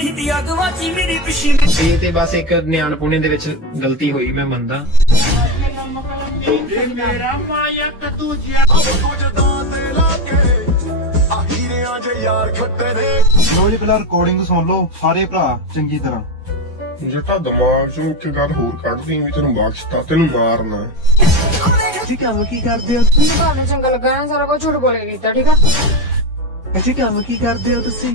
ਦੀ ਦੀ ਅਗਵਾਚੀ ਮੇਰੀ ਪਿਛੀ ਇਹ ਤੇ ਬਸ ਇੱਕ ਨਿਆਣਪੁਣੇ ਦੇ ਵਿੱਚ ਗਲਤੀ ਹੋਈ ਮੈਂ ਮੰਨਦਾ। ਲੋ ਜੀ ਪਹਿਲਾਂ ਰਿਕਾਰਡਿੰਗ ਸੁਣ ਲਓ ਸਾਰੇ ਭਰਾ ਚੰਗੀ ਤਰ੍ਹਾਂ। ਜੱਟਾ ਦਿਮਾਗ ਚੋਂ ਇੱਕ ਗੱਲ ਹੋਰ ਕੱਢਦੀ ਵੀ ਤੈਨੂੰ ਬਖਸ਼ਤਾ ਤੈਨੂੰ ਮਾਰਨਾ। ਤੁਸੀਂ ਕੰਮ ਕੀ ਕਰਦੇ ਹੋ ਤੁਹਾਨੂੰ ਚੰਗਾ ਲੱਗਾ ਨਾ ਸਾਰਾ ਕੁਝ ਝੂਠ ਬੋਲੇ ਕੀਤਾ ਠੀਕ ਆ? ਅਸੀਂ ਕੰਮ ਕੀ ਕਰਦੇ ਹੋ ਤੁਸੀਂ?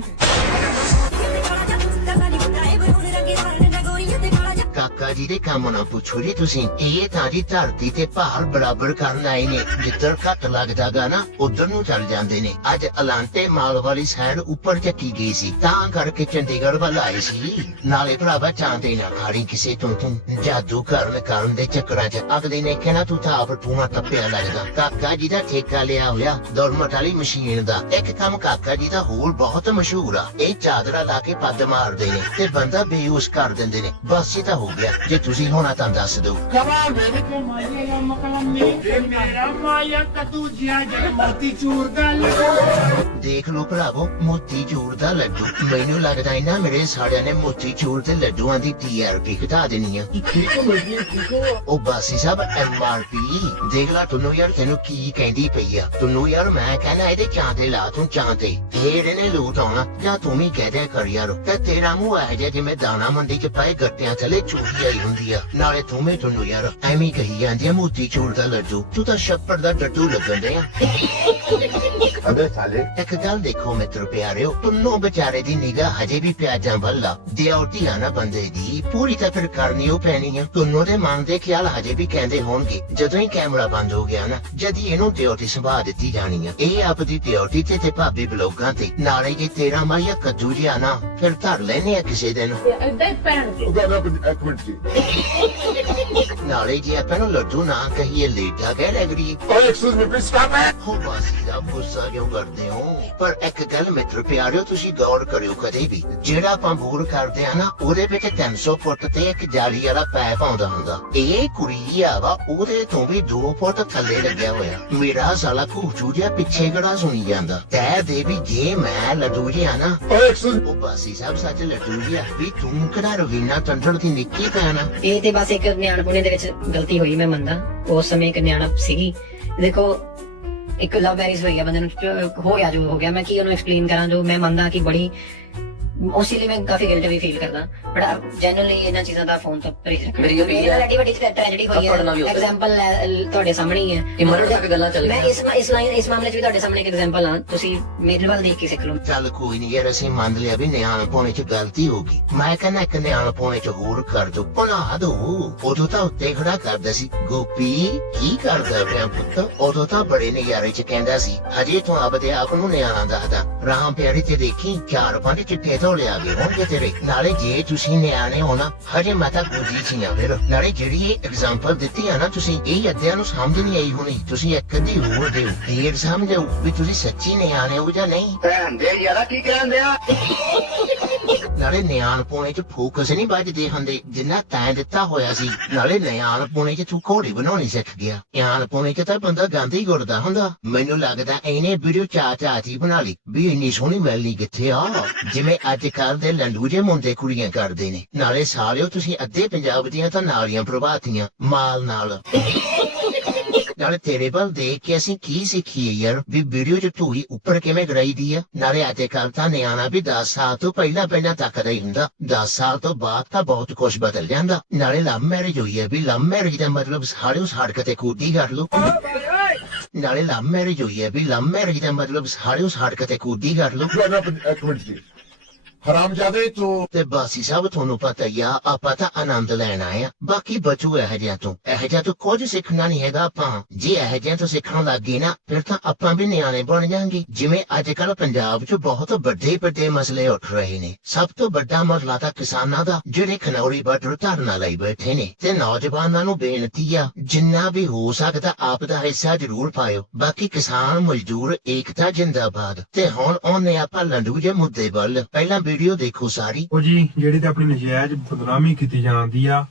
ਕਾਕਾ ਜੀ ਦੇ ਕੰਮ ਨਾ ਪੁੱਛੋ ਜੀ ਤੁਸੀਂ ਇਹ ਤਾਂ ਜੀ ਧਰਤੀ ਤੇ ਭਾਰ ਬਰਾਬਰ ਕਰਨ ਆਏ ਨੇ ਜਿੱਧਰ ਘੱਟ ਲੱਗਦਾਗਾ ਨਾ ਉਧਰ ਨੂੰ ਚੱਲ ਜਾਂਦੇ ਨੇ ਅੱਜ ਅਲਾਂਟੇ ਮਾਲ ਵਾਲੀ ਸਾਈਡ ਉੱਪਰ ਚੱਕੀ ਗਈ ਸੀ ਤਾਂ ਕਰਕੇ ਚੰਡੀਗੜ੍ਹ ਵੱਲ ਆਏ ਸੀ ਨਾਲੇ ਭਰਾਵਾ ਚਾਂਦੇ ਨਾ ਖਾੜੀ ਕਿਸੇ ਤੋਂ ਤੂੰ ਜਾਦੂ ਕਰਨ ਕਰਨ ਦੇ ਚੱਕਰਾਂ 'ਚ ਅਗਲੇ ਨੇ ਕਹਿਣਾ ਤੂੰ ਤਾਂ ਆਪ ਟੂਣਾ ਟੱਪਿਆ ਲੱਗਦਾ ਕਾਕਾ ਜੀ ਦਾ ਠੇਕਾ ਲਿਆ ਹੋਇਆ ਦੌੜਮਟ ਵਾਲੀ ਮਸ਼ੀਨ ਦਾ ਇੱਕ ਕੰਮ ਕਾਕਾ ਜੀ ਦਾ ਹੋਰ ਬਹੁਤ ਮਸ਼ਹੂਰ ਆ ਇਹ ਚਾਦਰਾ ਲਾ ਕੇ ਪੱਦ ਮਾਰਦੇ ਨੇ ਤੇ ਬੰਦਾ ਬੇਹੋਸ਼ ਕਰ ਦਿੰਦੇ ਨੇ ਬਸ ਇਹ ਤਾਂ ਹੋ ਗਿਆ ਜੇ ਤੁਸੀਂ ਹੋਣਾ ਤਾਂ ਦੱਸ ਦਿਓ। ਦੇਖ ਲਓ ਭਰਾਵੋ ਮੋਤੀ ਚੂਰ ਦਾ ਲੱਡੂ। ਮੈਨੂੰ ਲੱਗਦਾ ਇਹਨਾਂ ਮੇਰੇ ਸਾੜਿਆਂ ਨੇ ਮੋਤੀ ਚੂਰ ਤੇ ਲੱਡੂਆਂ ਦੀ ਟੀਆਰਪੀ ਘਟਾ ਦੇਣੀ ਆ। ਉਹ ਬਾਸੀ ਸਾਹਿਬ ਐਮਆਰਪੀ ਦੇਖ ਲਾ ਤੁਹਾਨੂੰ ਯਾਰ ਤੈਨੂੰ ਕੀ ਕਹਿੰਦੀ ਪਈ ਆ। ਤੁਹਾਨੂੰ ਯਾਰ ਮੈਂ ਕਹਿੰਦਾ ਇਹਦੇ ਚਾਂ ਤੇ ਲਾ ਤੂੰ ਚਾਂ ਤੇ ਫੇਰ ਇਹਨੇ ਲੂਟ ਆਉਣਾ। ਜਾਂ ਤੂੰ ਵੀ ਕਹਿ ਦਿਆ ਕਰ ਯਾਰ ਤੇ ਤੇਰਾ ਮੂੰਹ ਇਹ ਜਿਹਾ ਜਿਵੇਂ ਦਾਣਾ ਮੰਡੀ 'ਚ ਪਏ ਗੱਟਿਆਂ ਥਲੇ ਚੂਹੀ ਆਈ ਹੁੰਦੀ ਆ। ਨਾਲੇ ਤੂੰ ਤੁਹਾਨੂੰ ਯਾਰ, ਐਵੇਂ ਕਹੀ ਜਾਂਦੀ ਆ, ਮੋਤੀ ਚੂਰ ਦਾ ਲੱਡੂ। ਤੂੰ ਤਾਂ ਛੱਪੜ ਦਾ ਡੱਡੂ ਲੱਗਣ ਡਿਆ। ਅਬੇ ਸਾਲੇ ਇੱਕ ਗੱਲ ਦੇਖੋ ਮਿੱਤਰ ਪਿਆਰਿਓ ਤੁੰਨੋਂ ਵਿਚਾਰੇ ਦੀ ਨਿਗਾਹ ਹਜੇ ਵੀ ਪਿਆਜਾਂ ਵੱਲਾ ਆ। ਨਾ ਬੰਦੇ ਦੀ ਪੂਰੀ ਤਾਂ ਫਿਰ ਕਰਨੀ ਉਹ ਪੈਣੀ ਆ। ਤੁੰਨੋਂ ਦੇ ਮਨ ਦੇ ਖਿਆਲ ਹਜੇ ਵੀ ਕਹਿੰਦੇ ਹੋਣਗੇ ਜਦੋਂ ਹੀ ਕੈਮਰਾ ਬੰਦ ਹੋ ਗਿਆ ਨਾ ਜਦ ਹੀ ਇਹਨੂੰ ਡਿਊਟੀ ਸੰਭਾ ਦਿੱਤੀ ਜਾਣੀ ਆ। ਇਹ ਆਪਦੀ ਡਿਊਟੀ ਤੇ ਤੇ ਭਾਬੀ ਬਲੌਗਾਂ ਤੇ ਨਾਲੇ ਜੇ ਤੇਰਾ ਮਾਇਆ ਕੱਦੂ ਜਿਹਾ ਨਾ ਫਿਰ ਧਰ ਲੈਨੇ ਆ ਕਿਸੇ ਦਿਨ। ਭੈਣ ਇੱਕ ਮਿੰਟ ਜੀ। ਨਾਲੇ ਜੇ ਆਪਾਂ ਨੂੰ ਲੱਡੂ ਨਾ ਕਹੀਏ ਲੇਟਾ ਕਹਿ ਲੱਗਦੀ ਓਏ ਐਕਸਕਿਊਜ਼ ਮੀ ਪਲੀਜ਼ ਸਟਾਪ ਹੋ ਬਾਸੀ ਦਾ ਗੁੱਸਾ ਕਿਉਂ ਕਰਦੇ ਹੋ? ਪਰ ਇੱਕ ਗੱਲ ਮਿੱਤਰ ਪਿਆਰਿਓ ਤੁਸੀਂ ਗੌਰ ਕਰਿਓ ਕਦੇ ਵੀ। ਜਿਹੜਾ ਆਪਾਂ ਬੂਰ ਕਰਦੇ ਆ ਨਾ ਉਹਦੇ ਵਿੱਚ 300 ਫੁੱਟ ਤੇ ਇੱਕ ਜਾਲੀ ਵਾਲਾ ਪੈਪ ਆਉਂਦਾ ਹੁੰਦਾ। ਇਹ ਕੁੜੀ ਆ ਵਾ ਉਹਦੇ ਤੋਂ ਵੀ 2 ਫੁੱਟ ਥੱਲੇ ਲੱਗਿਆ ਹੋਇਆ। ਮੇਰਾ ਸਾਲਾ ਖੂਚੂ ਜਿਹਾ ਪਿੱਛੇ ਖੜਾ ਸੁਣੀ ਜਾਂਦਾ। ਤੈ ਦੇ ਵੀ ਜੇ ਮੈਂ ਲੱਡੂ ਜਿਹਾ ਨਾ ਉਹ ਬਾਸੀ ਸਾਹਿਬ ਸੱਚ ਲੱਡੂ ਜਿਹਾ ਵੀ ਤੂੰ ਕਿਹੜਾ ਰਵੀਨਾ ਟੰਡਨ ਦੀ ਨਿੱਕੀ ਭੈਣ ਆ? ਇਹ ਤੇ ਬਸ ਇੱਕ ਨਿਆਣਪੁਣੇ ਦੇ ਵਿੱਚ ਗਲਤੀ ਹੋਈ ਮੈਂ ਮੰਨਦਾ। ਉਸ ਸਮੇਂ ਇੱਕ ਨਿਆਣਾ ਸੀਗੀ। ਦੇਖੋ ਇੱਕ ਲਵ ਮੈਰਿਜ ਹੋਈ ਆ, ਬੰਦੇ ਨੂੰ ਹੋ ਗਿਆ ਜੋ ਹੋ ਗਿਆ। ਮੈਂ ਕੀ ਉਹਨੂੰ ਐਕਸਪਲੇਨ ਕਰਾਂ, ਜੋ ਮੈਂ ਮੰਨਦਾ ਕਿ ਬੜੀ ਉਸੇ ਲਈ ਮੈਂ ਕਾਫੀ ਗਿਲਟ ਵੀ ਫੀਲ ਕਰਦਾ ਬਟ ਜੈਨੂਅਲੀ ਇਹਨਾਂ ਚੀਜ਼ਾਂ ਦਾ ਫੋਨ ਤੋਂ ਪਰਹੇਜ਼ ਰੱਖਣਾ। ਮੇਰੀ ਇਹ ਐਡੀ ਵੱਡੀ ਟ੍ਰੈਜੇਡੀ ਹੋਈ ਹੈ। ਐਗਜ਼ਾਮਪਲ ਤੁਹਾਡੇ ਸਾਹਮਣੇ ਹੀ ਹੈ। ਇਹ ਮਰਨ ਤੱਕ ਗੱਲਾਂ ਚੱਲ ਮੈਂ ਗਈਆਂ ਇਸ ਇਸ ਲਾਈਨ ਇਸ ਮਾਮਲੇ 'ਚ ਵੀ ਤੁਹਾਡੇ ਸਾਹਮਣੇ ਇੱਕ ਐਗਜ਼ਾਮਪਲ ਹਾਂ ਤੁਸੀਂ ਮੇਰੇ ਵੱਲ ਦੇਖ ਕੇ ਸਿੱਖ ਲਓ। ਚੱਲ ਕੋਈ ਨਹੀਂ ਯਾਰ ਅਸੀਂ ਮੰਨ ਲਿਆ ਵੀ ਨਿਆਣ ਪਾਉਣੇ ਚ ਗਲਤੀ ਹੋ ਗਈ। ਮੈਂ ਕਹਿੰਦਾ ਇੱਕ ਨਿਆਣ ਪਾਉਣੇ ਚ ਹੋਰ ਕਰ ਦੋ ਬਣਾ ਦੋ ਉਦੋਂ ਤਾਂ ਉੱਤੇ ਖੜਾ ਕਰਦਾ ਸੀ ਗੋਪੀ ਕੀ ਕਰਦਾ ਪਿਆ ਪੁੱਤ? ਉਦੋਂ ਤਾਂ ਬੜੇ ਨਜ਼ਾਰੇ ਚ ਕਹਿੰਦਾ ਸੀ ਹਜੇ ਤੂੰ ਆਪਦੇ ਆਪ ਨੂੰ ਨਿਆਣਾ ਦੱਸਦਾ। ਰਾਮ ਪਿਆਰੀ ਤੇ ਦੇਖੀ ਚਾਰ ਪੰਜ ਚਿੱਟੇ ਧੋਲੇ ਆ ਗਏ ਹੋਣਗੇ ਤੇਰੇ ਨਾਲੇ ਜੇ ਤੁਸੀਂ ਨਿਆਣੇ ਹੋਣਾ ਹਜੇ ਮੈਂ ਤਾਂ ਗੁੱਜੀ ਸੀ ਆ ਫਿਰ ਨਾਲੇ ਜਿਹੜੀ ਇਹ ਐਗਜ਼ਾਮਪਲ ਦਿੱਤੀ ਆ ਨਾ ਤੁਸੀਂ ਇਹ ਅੱਧਿਆਂ ਨੂੰ ਸਮਝ ਨਹੀਂ ਆਈ ਹੋਣੀ ਤੁਸੀਂ ਇੱਕ ਅੱਧੀ ਹੋਰ ਦਿਓ ਫੇਰ ਸਮਝੋ ਵੀ ਤੁਸੀਂ ਸੱਚੀ ਨਿਆਣੇ ਹੋ ਜਾਂ ਨਹੀਂ ਭੈਣ ਦੇ ਯਾਰਾ ਕੀ ਕਹਿੰਦੇ ਆ ਨਾਲੇ ਨਿਆਣ ਪੋਣੇ ਚ ਫੋਕਸ ਨਹੀਂ ਵੱਜਦੇ ਹੁੰਦੇ, ਜਿੰਨਾ ਤੈਂ ਦਿੱਤਾ ਹੋਇਆ ਸੀ। ਨਾਲੇ ਨਿਆਣ ਪੋਣੇ ਚ ਤੂੰ ਘੋੜੀ ਬਣਾਉਣੀ ਸਿੱਖ ਗਿਆ। ਨਿਆਣ ਪੋਣੇ ਚ ਤਾਂ ਬੰਦਾ ਗਾਂਧੀ ਗੁਰਦਾ ਹੁੰਦਾ। ਮੈਨੂੰ ਲੱਗਦਾ ਇਹਨੇ ਵੀਡੀਓ ਚਾ ਚਾਤੀ ਬਣਾ ਲਈ, ਵੀ ਇੰਨੀ ਸੋਹਣੀ ਮਿਲਣੀ ਕਿੱਥੇ ਆ? ਜਿਵੇਂ ਅੱਜ ਕੱਲ ਦੇ ਲੰਡੂ ਜੇ ਮੁੰਡੇ ਕੁੜੀਆਂ ਕਰਦੇ ਨੇ। ਨਾਲੇ ਸਾਲਿਓ ਤੁਸੀਂ ਅੱਧੇ ਪੰਜਾਬ ਦੀਆਂ ਤਾਂ ਨਾਲੀਆਂ ਪ੍ਰਭਾਤੀਆਂ ਮਾਲ ਨਾਲ। ਨਾਲੇ ਤੇਰੇ ਵੱਲ ਦੇਖ ਕੇ ਅਸੀਂ ਕੀ ਸਿੱਖੀਏ ਯਾਰ? ਵੀ ਵੀਡੀਓ 'ਚ ਢੂਈ ਉੱਪਰ ਕਿਵੇਂ ਗਰਾਈ ਦੀ ਆ? ਨਾਲੇ ਅੱਜ ਕੱਲ ਤਾਂ ਨਿਆਣਾ ਵੀ 10 ਸਾਲ ਤੋਂ ਪਹਿਲਾਂ ਪਹਿਲਾਂ ਤੱਕਦਾ ਹੀ ਹੁੰਦਾ। 10 ਸਾਲ ਤੋਂ ਬਾਅਦ ਤਾਂ ਬਹੁਤ ਕੁਝ ਬਦਲ ਜਾਂਦਾ। ਨਾਲੇ ਲਵ ਮੈਰਿਜ ਹੋਈ ਹੈ ਵੀ ਲਵ ਮੈਰਿਜ ਦਾ ਮਤਲਬ ਸਾੜੇ ਉਸ ਹੜਕ ਤੇ ਕੂਦੀ ਕਰ ਲੋ ਨਾਲੇ ਲਵ ਮੈਰਿਜ ਹੋਈ ਹੈ ਵੀ ਲਵ ਮੈਰਿਜ ਦਾ ਮਤਲਬ ਸਾੜੇ ਉਸ ਹੜਕ ਤੇ ਕੂਦੀ ਕਰ ਲੋ ਇੱਕ ਮਿੰਟ ਜੀ। ਹਰਾਮਜ਼ਾਦੇ ਤੂੰ। ਤੇ ਬਾਸੀ ਸਾਹਿਬ, ਤੁਹਾਨੂੰ ਪਤਾ ਹੀ ਆ, ਆਪਾਂ ਤਾਂ ਆਨੰਦ ਲੈਣ ਆਏ ਆ। ਬਾਕੀ ਬਚੂ ਇਹ ਜਿਹਾ ਤੋਂ। ਇਹ ਜਿਹਾ ਤੋਂ ਕੁਝ ਸਿੱਖਣਾ ਨਹੀਂ ਹੈਗਾ ਆਪਾਂ। ਜੇ ਇਹ ਜਿਹਾ ਤੋਂ ਸਿੱਖਣ ਲੱਗ ਨਾ, ਫਿਰ ਤਾਂ ਆਪਾਂ ਵੀ ਨਿਆਣੇ ਬਣ ਜਾਾਂਗੇ। ਜਿਵੇਂ ਅੱਜ ਕੱਲ ਪੰਜਾਬ 'ਚ ਬਹੁਤ ਵੱਡੇ ਵੱਡੇ ਮਸਲੇ ਉੱਠ ਰਹੇ ਨੇ। ਸਭ ਤੋਂ ਵੱਡਾ ਮਸਲਾ ਤਾਂ ਕਿਸਾਨਾਂ ਦਾ, ਜਿਹੜੇ ਖਨੌਰੀ ਬਾਰਡਰ ਧਰਨਾ ਲਈ ਬੈਠੇ ਨੇ। ਤੇ ਨੌਜਵਾਨਾਂ ਨੂੰ ਬੇਨਤੀ ਆ, ਜਿੰਨਾ ਵੀ ਹੋ ਸਕਦਾ ਆਪ ਦਾ ਹਿੱਸਾ ਜ਼ਰੂਰ ਪਾਇਓ। ਬਾਕੀ ਕਿਸਾਨ ਮਜ਼ਦੂਰ ਏਕਤਾ ਜਿੰਦਾਬਾਦ। ਤੇ ਹੁਣ ਉਹਨੇ ਆਪਾਂ ਲੰਡੂ ਜੇ ਮੁੱਦੇ ਵੱਲ। ਪਹਿਲਾਂ ਵੀਡੀਓ ਦੇਖੋ ਸਾਰੀ। ਉਹ ਜੀ ਜਿਹੜੀ ਤੇ ਆਪਣੀ ਨਜਾਇਜ਼ ਬਦਨਾਮੀ ਕੀਤੀ ਜਾਂਦੀ ਆ